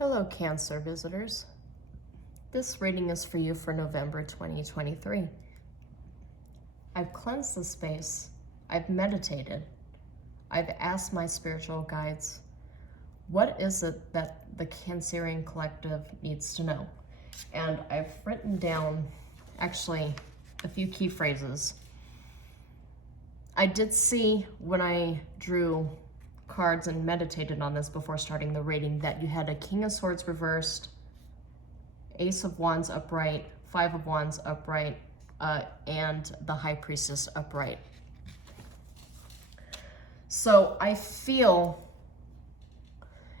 Hello, Cancer visitors. This reading is for you for November 2023. I've cleansed the space. I've meditated. I've asked my spiritual guides, what is it that the Cancerian collective needs to know? And I've written down, actually, a few key phrases. I did see when I drew cards and meditated on this before starting the reading that you had a King of Swords reversed, Ace of Wands upright, Five of Wands upright, and the High Priestess upright. So I feel,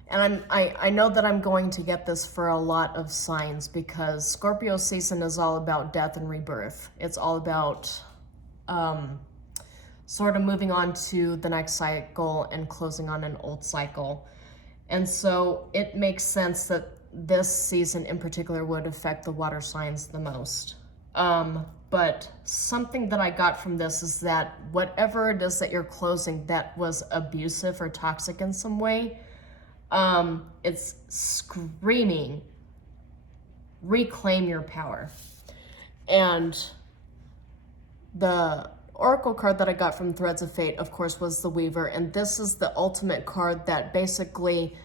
and I know that I'm going to get this for a lot of signs because Scorpio season is all about death and rebirth. It's all about sort of moving on to the next cycle and closing on an old cycle. And so it makes sense that this season in particular would affect the water signs the most. But something that I got from this is that whatever it is that you're closing that was abusive or toxic in some way, it's screaming, reclaim your power. And the Oracle card that I got from Threads of Fate, of course, was the Weaver, and this is the ultimate card that basically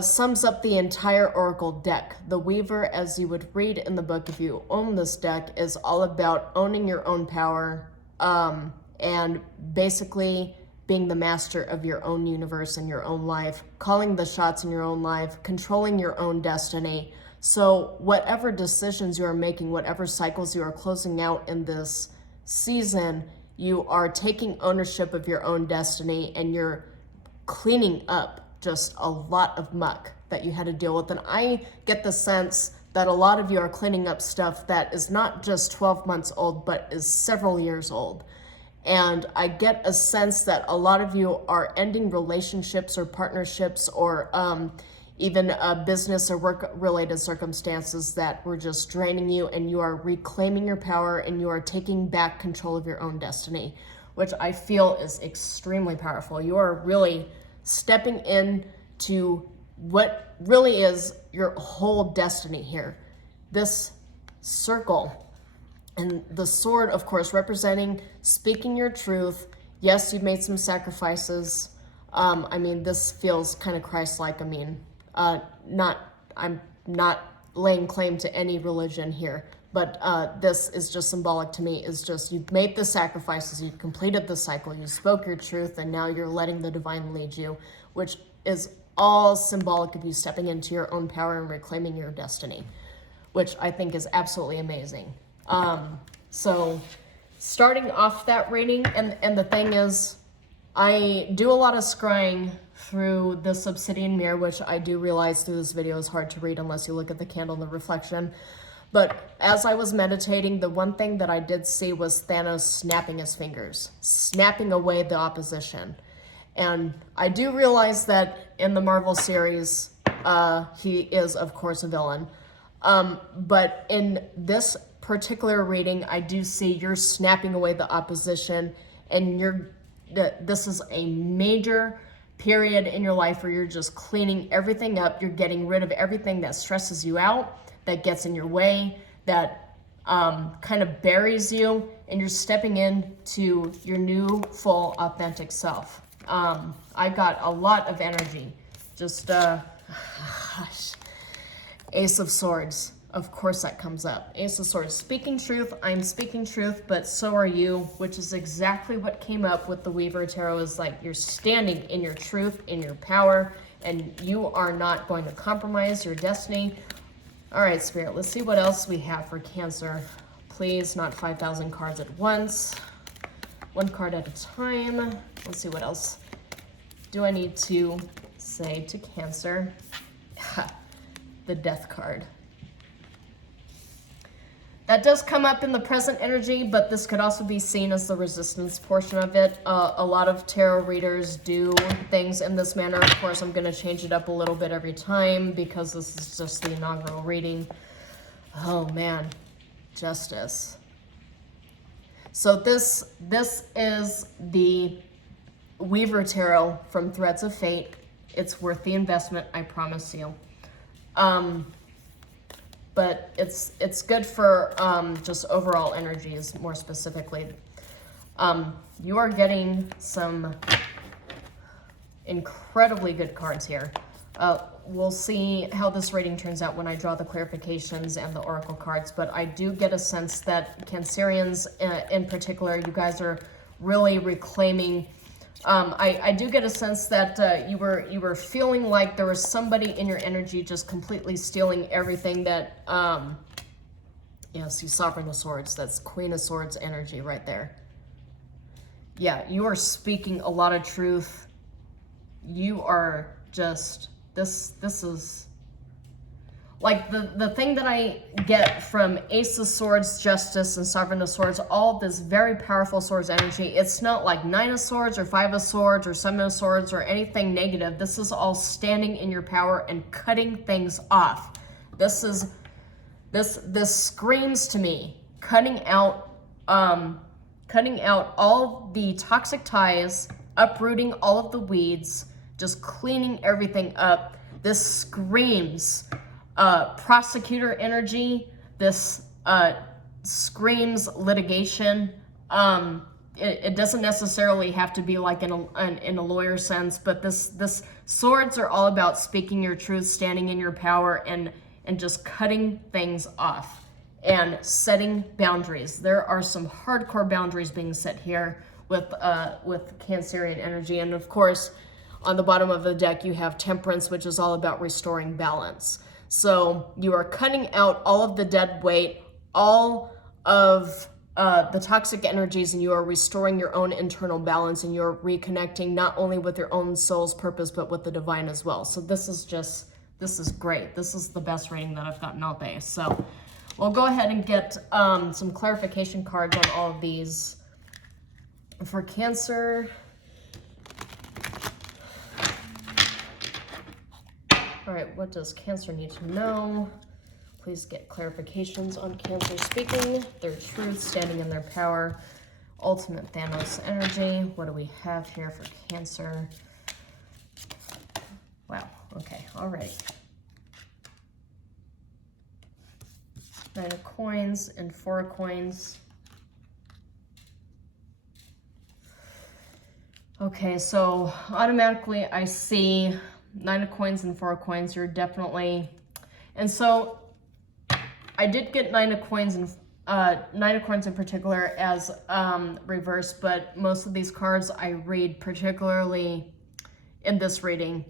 sums up the entire Oracle deck. The Weaver, as you would read in the book if you own this deck, is all about owning your own power and basically being the master of your own universe and your own life, calling the shots in your own life, controlling your own destiny. So whatever decisions you are making, whatever cycles you are closing out in this season, you are taking ownership of your own destiny and you're cleaning up just a lot of muck that you had to deal with. And I get the sense that a lot of you are cleaning up stuff that is not just 12 months old, but is several years old. And I get a sense that a lot of you are ending relationships or partnerships or even business or work-related circumstances that were just draining you, and you are reclaiming your power and you are taking back control of your own destiny, which I feel is extremely powerful. You are really stepping into what really is your whole destiny here. This circle and the sword, of course, representing speaking your truth. Yes, you've made some sacrifices. I mean, this feels kind of Christ-like. I mean, I'm not laying claim to any religion here, but this is just symbolic to me. Is just you've made the sacrifices, you completed the cycle, you spoke your truth, and now you're letting the divine lead you, which is all symbolic of you stepping into your own power and reclaiming your destiny, which I think is absolutely amazing. So starting off that reading, and the thing is, I do a lot of scrying through this obsidian mirror, which I do realize through this video is hard to read unless you look at the candle and the reflection. But as I was meditating, the one thing that I did see was Thanos snapping his fingers, snapping away the opposition. And I do realize that in the Marvel series, he is, of course, a villain. But in this particular reading, I do see you're snapping away the opposition, and this is a major period in your life where you're just cleaning everything up. You're getting rid of everything that stresses you out, that gets in your way, that kind of buries you, and you're stepping into your new, full, authentic self. I got a lot of energy. Just, Ace of Swords. Of course that comes up. Ace of Swords. Speaking truth. I'm speaking truth, but so are you, which is exactly what came up with the Weaver Tarot. Is like you're standing in your truth, in your power, and you are not going to compromise your destiny. All right, Spirit, let's see what else we have for Cancer. Please, not 5,000 cards at once. One card at a time. Let's see what else do I need to say to Cancer. The Death card. That does come up in the present energy, but this could also be seen as the resistance portion of it. A lot of tarot readers do things in this manner. Of course, I'm going to change it up a little bit every time because this is just the inaugural reading. Oh man, Justice. So this is the Weaver Tarot from Threads of Fate. It's worth the investment, I promise you. But it's good for just overall energies, more specifically. You are getting some incredibly good cards here. We'll see how this reading turns out when I draw the clarifications and the oracle cards, but I do get a sense that Cancerians in particular, you guys are really reclaiming. I do get a sense that you were feeling like there was somebody in your energy just completely stealing everything that, see Sovereign of Swords, that's Queen of Swords energy right there. Yeah, you are speaking a lot of truth. You are just, this is, like the thing that I get from Ace of Swords, Justice, and Sovereign of Swords, all this very powerful Swords energy, it's not like Nine of Swords or Five of Swords or Seven of Swords or anything negative. This is all standing in your power and cutting things off. This screams to me, cutting out all the toxic ties, uprooting all of the weeds, just cleaning everything up. This screams prosecutor energy. This screams litigation. It doesn't necessarily have to be like in a lawyer sense, but this swords are all about speaking your truth, standing in your power, and just cutting things off and setting boundaries. There are some hardcore boundaries being set here with Cancerian energy, and of course, on the bottom of the deck, you have Temperance, which is all about restoring balance. So you are cutting out all of the dead weight, all of the toxic energies, and you are restoring your own internal balance, and you're reconnecting not only with your own soul's purpose, but with the divine as well. So this is great. This is the best reading that I've gotten all day. So we'll go ahead and get some clarification cards on all of these. For Cancer, all right, what does Cancer need to know? Please get clarifications on Cancer speaking their truth, standing in their power. Ultimate Thanos energy. What do we have here for Cancer? Wow, okay, all right. Nine of Coins and Four of Coins. Okay, so automatically I see Nine of Coins and Four of Coins. You're definitely, and so I did get Nine of Coins and Nine of Coins in particular as reverse, but most of these cards I read, particularly in this reading,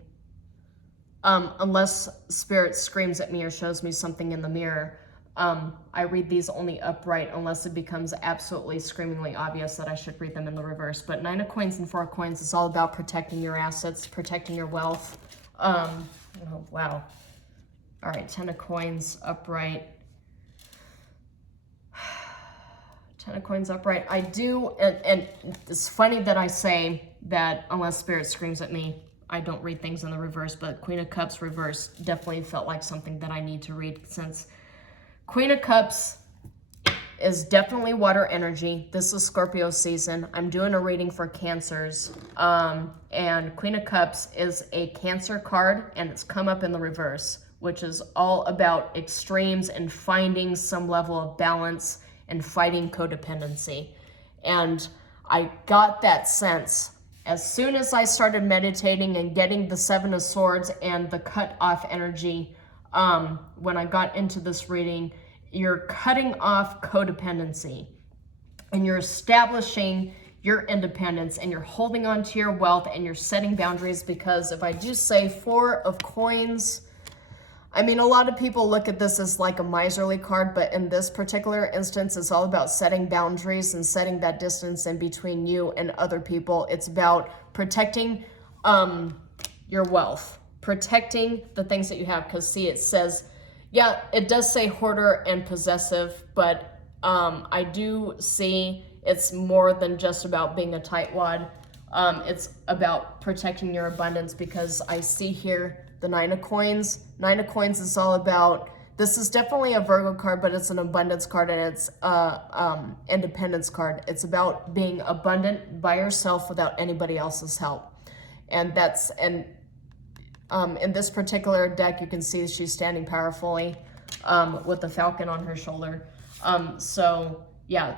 unless Spirit screams at me or shows me something in the mirror, I read these only upright unless it becomes absolutely screamingly obvious that I should read them in the reverse. But Nine of Coins and Four of Coins is all about protecting your assets, protecting your wealth. Oh, wow. All right, Ten of Coins upright. Ten of Coins upright. I do, and it's funny that I say that unless Spirit screams at me, I don't read things in the reverse, but Queen of Cups reverse definitely felt like something that I need to read, since Queen of Cups is definitely water energy. This is Scorpio season. I'm doing a reading for Cancers. And Queen of Cups is a Cancer card, and it's come up in the reverse, which is all about extremes and finding some level of balance and fighting codependency. And I got that sense as soon as I started meditating and getting the Seven of Swords and the cut off energy. When I got into this reading, you're cutting off codependency and you're establishing your independence and you're holding on to your wealth and you're setting boundaries. Because if I do say Four of Coins, I mean, a lot of people look at this as like a miserly card, but in this particular instance, it's all about setting boundaries and setting that distance in between you and other people. It's about protecting your wealth, protecting the things that you have. Because see, it says, yeah, it does say hoarder and possessive, but I do see it's more than just about being a tightwad. It's about protecting your abundance, because I see here the Nine of Coins. Nine of Coins is all about, this is definitely a Virgo card, but it's an abundance card, and it's independence card. It's about being abundant by yourself without anybody else's help. And In this particular deck, you can see she's standing powerfully with the falcon on her shoulder. So yeah,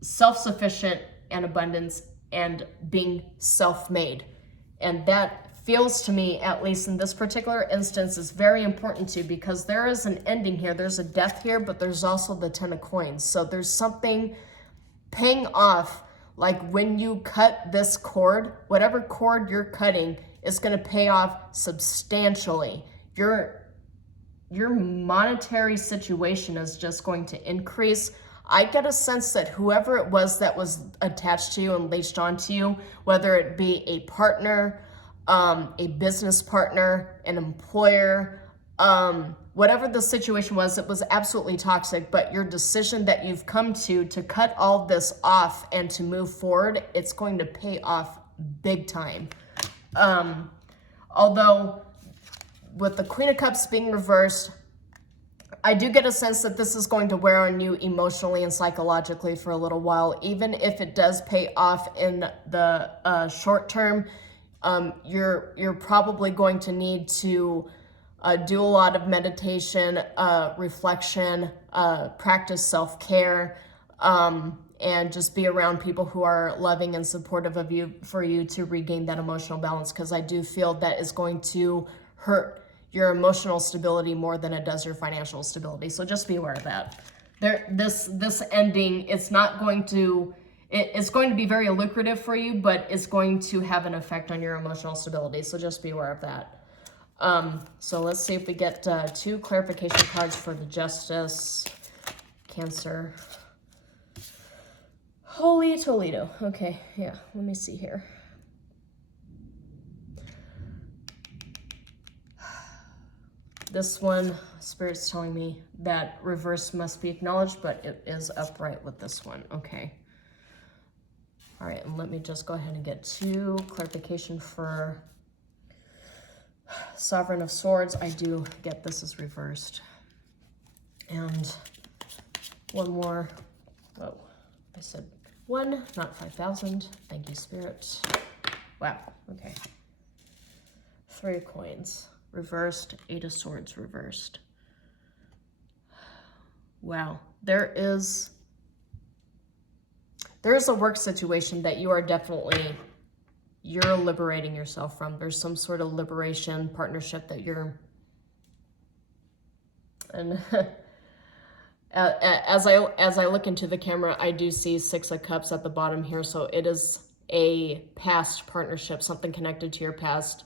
self-sufficient and abundance and being self-made. And that feels to me, at least in this particular instance, is very important too, because there is an ending here. There's a death here, but there's also the 10 of coins. So there's something paying off. Like when you cut this cord, whatever cord you're cutting is going to pay off substantially. Your monetary situation is just going to increase. I get a sense that whoever it was that was attached to you and leashed onto you, whether it be a partner, a business partner, an employer, whatever the situation was, it was absolutely toxic, but your decision that you've come to cut all this off and to move forward, it's going to pay off big time. Although with the Queen of Cups being reversed, I do get a sense that this is going to wear on you emotionally and psychologically for a little while. Even if it does pay off in the short term, you're probably going to need to do a lot of meditation, reflection, practice self-care, and just be around people who are loving and supportive of you for you to regain that emotional balance, because I do feel that is going to hurt your emotional stability more than it does your financial stability. So just be aware of that. This ending, it's not going to, it's going to be very lucrative for you, but it's going to have an effect on your emotional stability. So just be aware of that. So let's see if we get 2 clarification cards for the Justice, Cancer. Holy Toledo. Okay, yeah, let me see here. This one, Spirit's telling me that reverse must be acknowledged, but it is upright with this one. Okay. All right, and let me just go ahead and get 2 clarification for Sovereign of Swords. I do get this is reversed. And one more. Whoa, I said 1, not 5,000. Thank you, Spirit. Wow, okay. 3 coins. Reversed, 8 of Swords reversed. Wow, there is a work situation that you are definitely, you're liberating yourself from. There's some sort of liberation partnership that you're, and as I look into the camera, I do see 6 of Cups at the bottom here. So it is a past partnership, something connected to your past.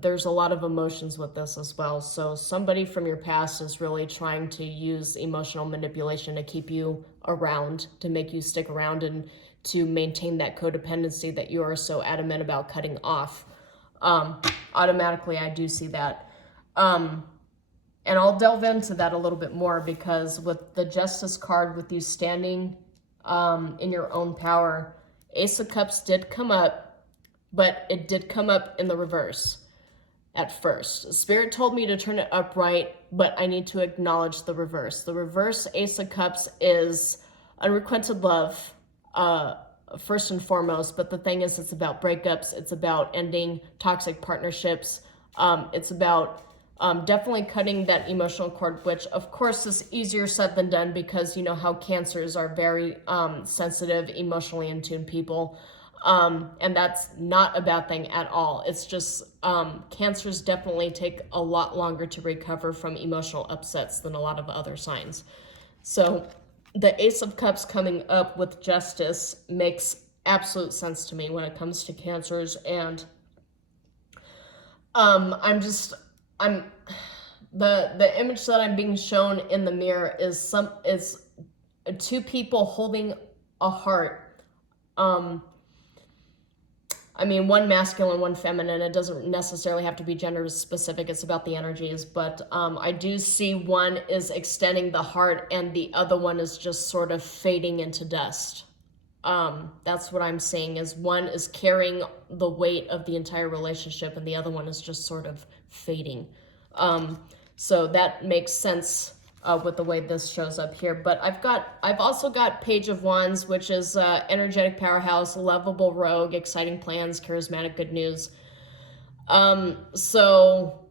There's a lot of emotions with this as well. So somebody from your past is really trying to use emotional manipulation to keep you around, to make you stick around, and to maintain that codependency that you are so adamant about cutting off. Automatically, I do see that. And I'll delve into that a little bit more, because with the Justice card, with you standing in your own power, Ace of Cups did come up, but it did come up in the reverse. At first, Spirit told me to turn it upright, but I need to acknowledge the reverse. The reverse Ace of Cups is unrequited love, first and foremost. But the thing is, it's about breakups. It's about ending toxic partnerships. It's about definitely cutting that emotional cord, which of course is easier said than done, because you know how Cancers are very sensitive, emotionally in tune people. And that's not a bad thing at all. It's just Cancers definitely take a lot longer to recover from emotional upsets than a lot of other signs. So the Ace of Cups coming up with Justice makes absolute sense to me when it comes to Cancers. And the image that I'm being shown in the mirror is 2 people holding a heart. I mean, one masculine, one feminine. It doesn't necessarily have to be gender specific. It's about the energies. But I do see one is extending the heart and the other one is just sort of fading into dust. That's what I'm seeing, is one is carrying the weight of the entire relationship and the other one is just sort of fading. So that makes sense with the way this shows up here. But I've also got Page of Wands, which is energetic powerhouse, lovable rogue, exciting plans, charismatic good news. So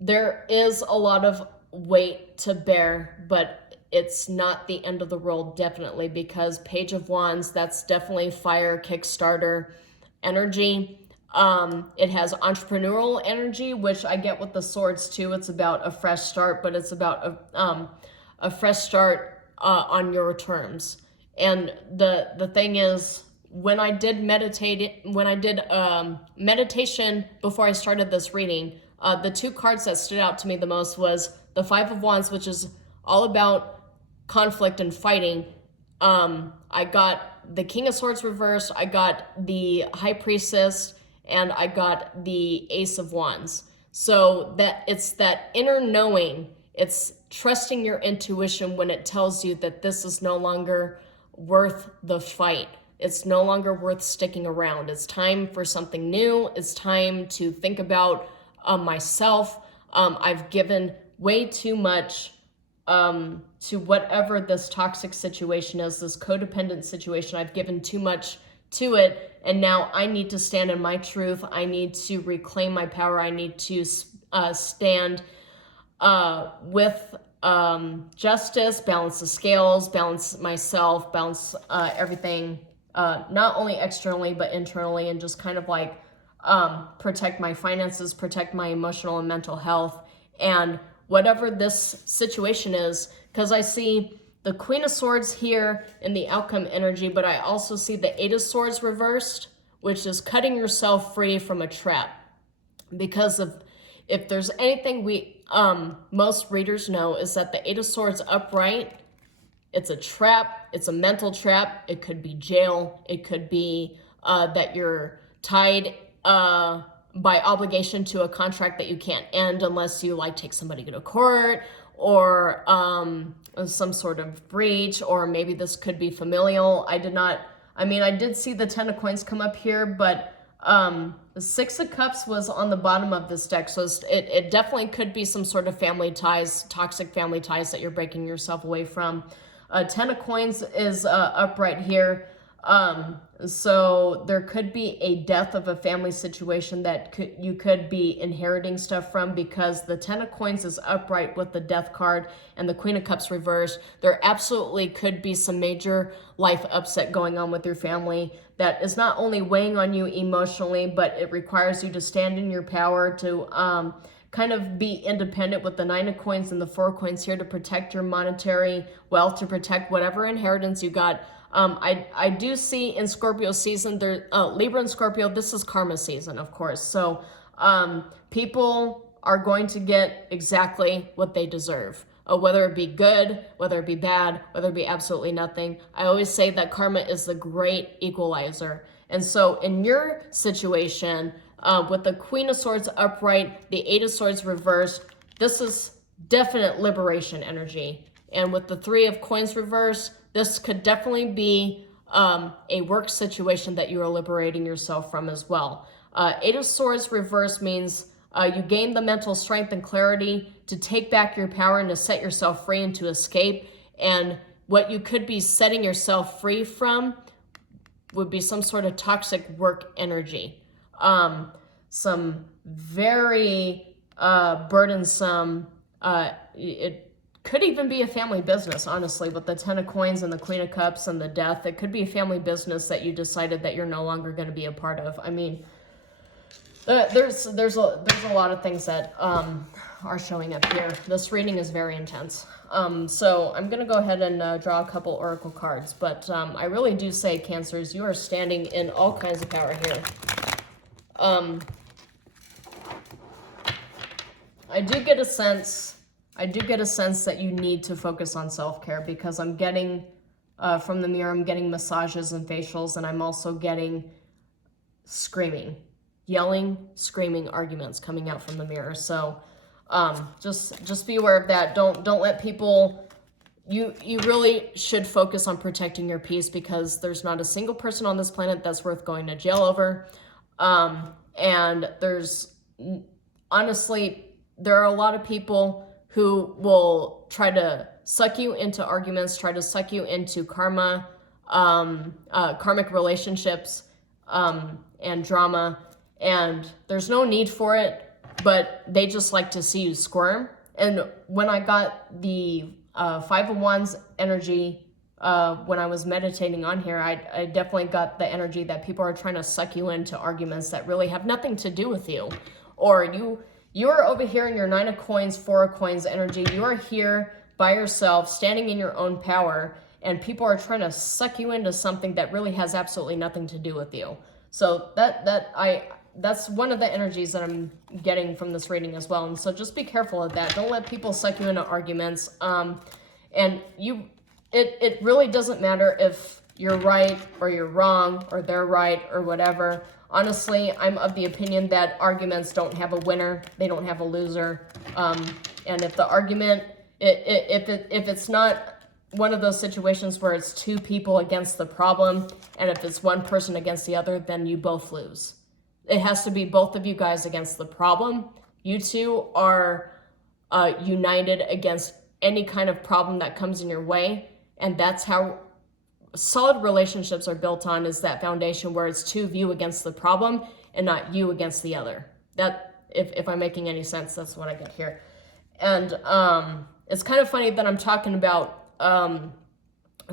there is a lot of weight to bear, but it's not the end of the world, definitely, because Page of Wands, that's definitely fire, Kickstarter energy. It has entrepreneurial energy, which I get with the swords too. It's about a fresh start, but it's about a fresh start on your terms. And the thing is, when I did meditation before I started this reading, the two cards that stood out to me the most was the Five of Wands, which is all about conflict and fighting. I got the King of Swords reversed, I got the High Priestess, and I got the Ace of Wands. So that it's that inner knowing, it's trusting your intuition when it tells you that this is no longer worth the fight. It's no longer worth sticking around. It's time for something new. It's time to think about myself. I've given way too much to whatever this toxic situation is, this codependent situation. I've given too much to it, and now I need to stand in my truth. I need to reclaim my power. I need to stand with justice, balance the scales, balance myself, balance everything, not only externally but internally, and just kind of like protect my finances, protect my emotional and mental health, and whatever this situation is, because I see the Queen of Swords here in the outcome energy, but I also see the Eight of Swords reversed, which is cutting yourself free from a trap. Because if there's anything most readers know, is that the Eight of Swords upright, it's a trap, it's a mental trap. It could be jail, it could be that you're tied by obligation to a contract that you can't end unless you like take somebody to court, or some sort of breach, or maybe this could be familial. I did see the Ten of Coins come up here, but the Six of Cups was on the bottom of this deck, so it definitely could be some sort of family ties, toxic family ties that you're breaking yourself away from. Ten of Coins is upright here. So there could be a death of a family situation that you could be inheriting stuff from, because the Ten of Coins is upright with the Death card and the Queen of Cups reversed. There absolutely could be some major life upset going on with your family that is not only weighing on you emotionally, but it requires you to stand in your power, to kind of be independent with the Nine of Coins and the Four of Coins here, to protect your monetary wealth, to protect whatever inheritance you got. I do see in Scorpio season, Libra and Scorpio, this is karma season, of course. So people are going to get exactly what they deserve, whether it be good, whether it be bad, whether it be absolutely nothing. I always say that karma is the great equalizer. And so in your situation, with the Queen of Swords upright, the Eight of Swords reversed, this is definite liberation energy. And with the Three of Coins reversed, this could definitely be a work situation that you are liberating yourself from as well. Eight of Swords reverse means you gain the mental strength and clarity to take back your power and to set yourself free and to escape. And what you could be setting yourself free from would be some sort of toxic work energy. Some very burdensome, it could even be a family business, honestly, with the Ten of Coins and the Queen of Cups and the Death. It could be a family business that you decided that you're no longer going to be a part of. I mean, there's a lot of things that are showing up here. This reading is very intense. So I'm going to go ahead and draw a couple oracle cards. But I really do say, Cancers, you are standing in all kinds of power here. I do get a sense that you need to focus on self-care, because I'm getting, from the mirror, I'm getting massages and facials, and I'm also getting screaming, yelling, screaming arguments coming out from the mirror. So just be aware of that. Don't let people, you really should focus on protecting your peace, because there's not a single person on this planet that's worth going to jail over. And honestly, there are a lot of people who will try to suck you into arguments, try to suck you into karmic relationships, and drama. and there's no need for it, but they just like to see you squirm. And when I got the Five of Wands energy, when I was meditating on here, I definitely got the energy that people are trying to suck you into arguments that really have nothing to do with you. Or you are over here in your Nine of Coins, Four of Coins energy. You are here by yourself, standing in your own power, and people are trying to suck you into something that really has absolutely nothing to do with you. So that's one of the energies that I'm getting from this reading as well. And so just be careful of that. Don't let people suck you into arguments. And it really doesn't matter if you're right or you're wrong or they're right or whatever. Honestly, I'm of the opinion that arguments don't have a winner. They don't have a loser. And if the argument, if it's not one of those situations where it's two people against the problem, and if it's one person against the other, then you both lose. It has to be both of you guys against the problem. You two are united against any kind of problem that comes in your way, and that's how solid relationships are built on, is that foundation where it's two of you against the problem and not you against the other. That, if I'm making any sense, that's what I get here. And it's kind of funny that I'm talking about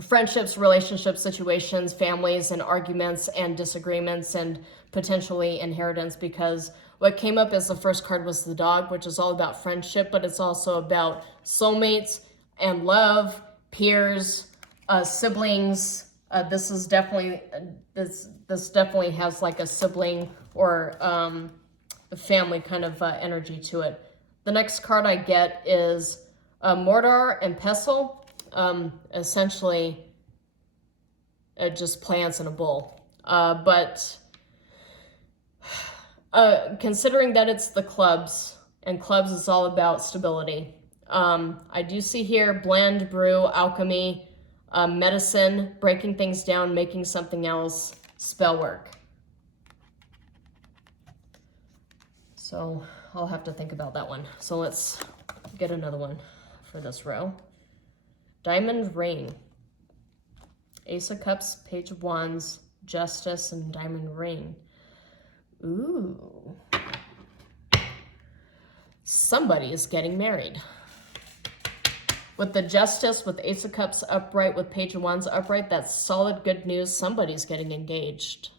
friendships, relationships, situations, families, and arguments and disagreements and potentially inheritance, because what came up as the first card was the dog, which is all about friendship, but it's also about soulmates and love, peers, siblings. This is definitely this definitely has like a sibling or a family kind of energy to it. The next card I get is Mortar and Pestle. Essentially just plants in a bowl. But considering that it's the clubs, and clubs is all about stability. I do see here blend, brew, alchemy, medicine, breaking things down, making something else, spell work. So I'll have to think about that one. So let's get another one for this row. Diamond Ring, Ace of Cups, Page of Wands, Justice, and Diamond Ring. Ooh. Somebody is getting married. With the Justice, with Ace of Cups upright, with Page of Wands upright, that's solid good news. Somebody's getting engaged.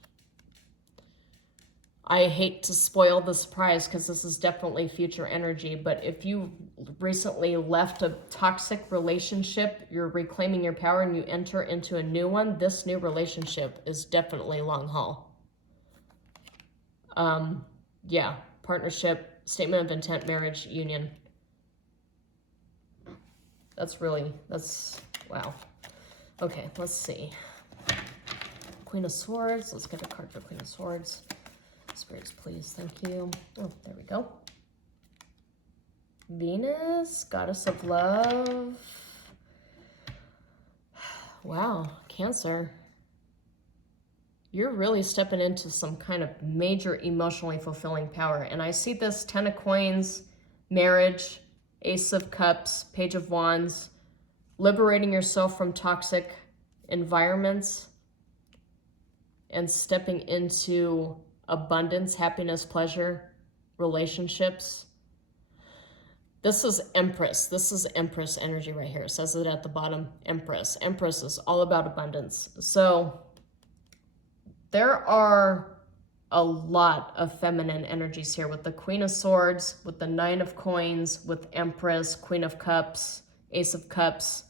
I hate to spoil the surprise because this is definitely future energy, but if you recently left a toxic relationship, you're reclaiming your power and you enter into a new one, this new relationship is definitely long haul. Yeah, partnership, statement of intent, marriage, union. That's wow. Okay, let's see. Queen of Swords, let's get a card for Queen of Swords. Spirits, please, thank you. Oh, there we go. Venus, Goddess of Love. Wow, Cancer. You're really stepping into some kind of major emotionally fulfilling power. And I see this 10 of Coins, marriage, Ace of Cups, Page of Wands, liberating yourself from toxic environments and stepping into abundance, happiness, pleasure, relationships. This is Empress. This is Empress energy right here. It says it at the bottom, Empress. Empress is all about abundance. So there are a lot of feminine energies here with the Queen of Swords, with the Nine of Coins, with Empress, Queen of Cups, Ace of Cups.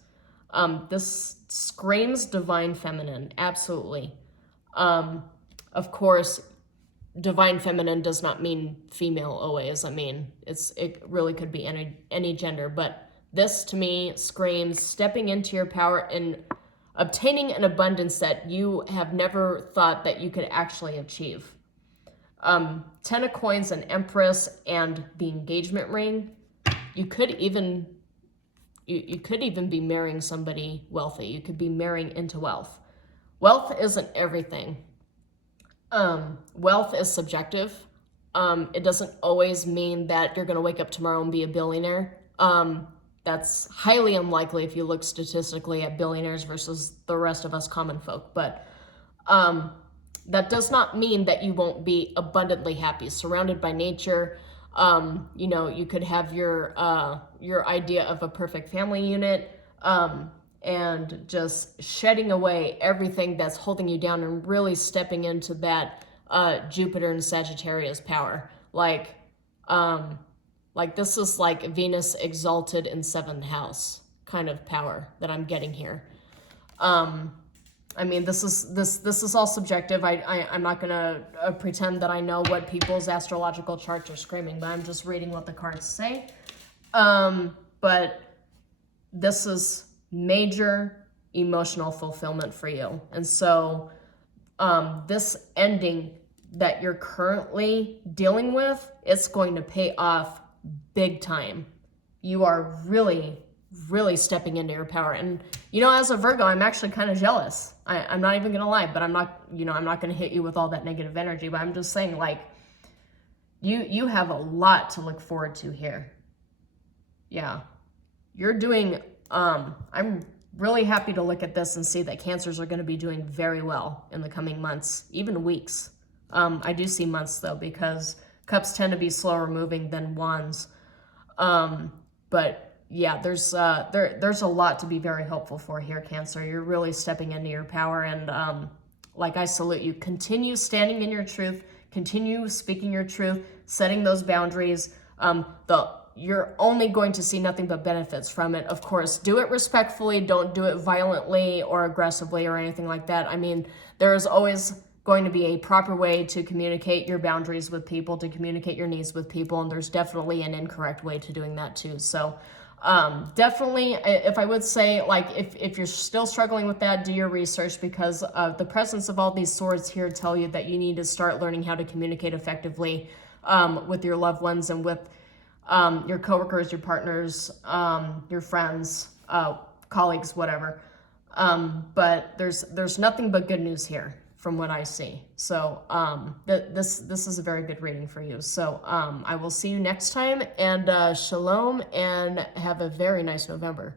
This screams divine feminine, absolutely. Of course, divine feminine does not mean female always. I mean, it really could be any gender, but this to me screams stepping into your power and obtaining an abundance that you have never thought that you could actually achieve. 10 of Coins and Empress and the engagement ring. You could even be marrying somebody wealthy. You could be marrying into wealth. Wealth isn't everything. Wealth is subjective. It doesn't always mean that you're going to wake up tomorrow and be a billionaire. That's highly unlikely if you look statistically at billionaires versus the rest of us common folk. But that does not mean that you won't be abundantly happy, surrounded by nature. You know, you could have your idea of a perfect family unit, and just shedding away everything that's holding you down and really stepping into that Jupiter and Sagittarius power. Like this is like Venus exalted in 7th house kind of power that I'm getting here. I mean, this is all subjective. I'm not gonna pretend that I know what people's astrological charts are screaming, but I'm just reading what the cards say. But this is major emotional fulfillment for you, and so this ending that you're currently dealing with, it's going to pay off big time. You are really stepping into your power. And, you know, as a Virgo, I'm actually kind of jealous. I'm not even going to lie, but I'm not going to hit you with all that negative energy, but I'm just saying, like, you have a lot to look forward to here. Yeah. You're doing, I'm really happy to look at this and see that Cancers are going to be doing very well in the coming months, even weeks. I do see months, though, because Cups tend to be slower moving than Wands. But yeah, there's a lot to be very hopeful for here, Cancer. You're really stepping into your power, and like, I salute you. Continue standing in your truth. Continue speaking your truth, setting those boundaries. You're only going to see nothing but benefits from it. Of course, do it respectfully. Don't do it violently or aggressively or anything like that. I mean, there is always going to be a proper way to communicate your boundaries with people, to communicate your needs with people, and there's definitely an incorrect way to doing that too. So definitely, if I would say, like, if you're still struggling with that, do your research, because the presence of all these swords here tell you that you need to start learning how to communicate effectively with your loved ones and with your coworkers, your partners, your friends, colleagues, whatever. But there's nothing but good news here from what I see. So this is a very good reading for you. So I will see you next time, and shalom, and have a very nice November.